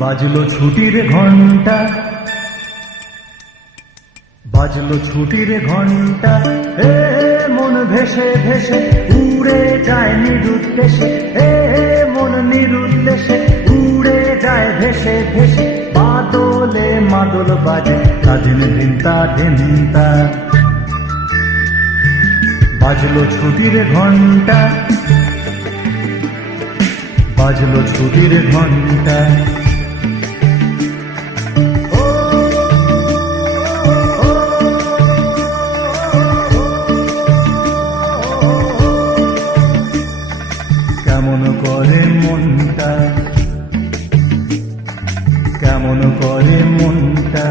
বাজলো ছুটির ঘন্টা, বাজলো ছুটির ঘন্টা, হে মন ভেসে ভেসে উড়ে যায় নিরুদ্দেশে, হে মন নিরুদ্দেশে উড়ে যায় ভেসে ভেসে। বাদলে মাদল বাজে কাদিন ধিনতা ধিনতা। বাজলো ছুটির ঘন্টা, বাজলো ছুটির ঘন্টা। কেমন করে মনটা, কেমন করে মনটা,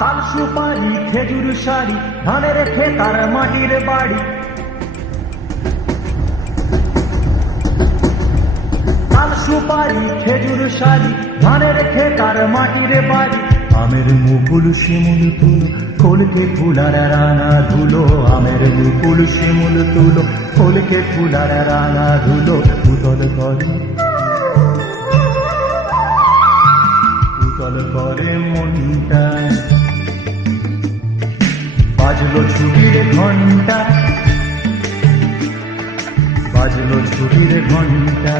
তাল সুপারি খেজুর শাড়ি ধানের খেতার মাটির বাড়ি। তাল সুপারি খেজুর শাড়ি ধানের খেতার মাটির বাড়ি। আমের মুকুল শিমুল তুলো খোলকে ফুলার রাঙা ধুলো, আমের মুকুল শিমুল তুলো খোলকে ফুলার রাঙা ধুলো। উতল করে, উতল করে মনটা। বাজলো ছুটির ঘন্টা, বাজলো ছুটির ঘন্টা।